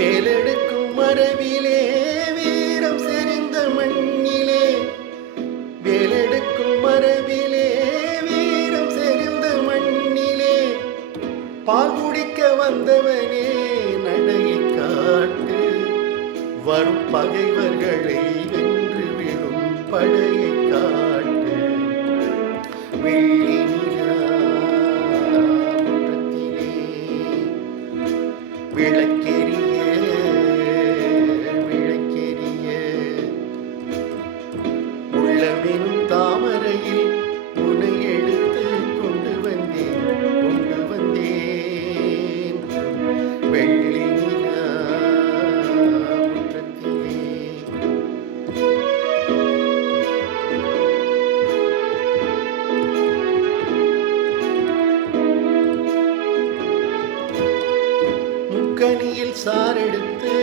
வேலெடுக்கும் மரபிலே வீரம் செறிந்த மண்ணிலே. வேலெடுக்கும் மரபிலே வீரம் செறிந்த மண்ணிலே. பால் குடிக்க வந்தவனே நடையை காட்டு. வரும் பகைவர்களை வென்று விடும் படையை காட்டு. வெள்ளி நிலா உள்ளமெனும் தாமரையில் உன்னை எடுத்து கொண்டு வந்தேன் கொண்டு வந்தேன். வெள்ளி முக்கணியில் சாரெடுத்து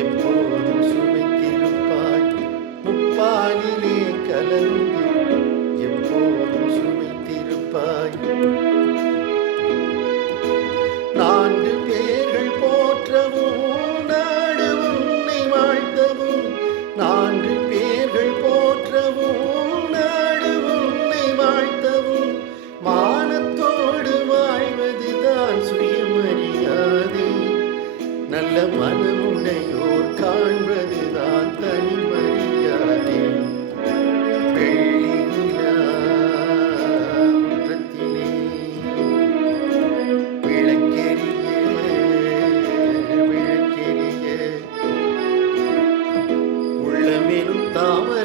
எப்போதும் சுமைத்திருப்பாய் முப்பாலிலே கலந்து எப்போதும் சுமைத்திருப்பாய் நான்கு பேர்கள் போற்றவும் நாடு உன்னை வாழ்த்தவும் நான்கு பேர்கள் போற்றவும் நாடு உன்னை வாழ்த்தவும் மானத்தோடு வாழ்வதுதான் சுயமரியாதை. நல்ல come.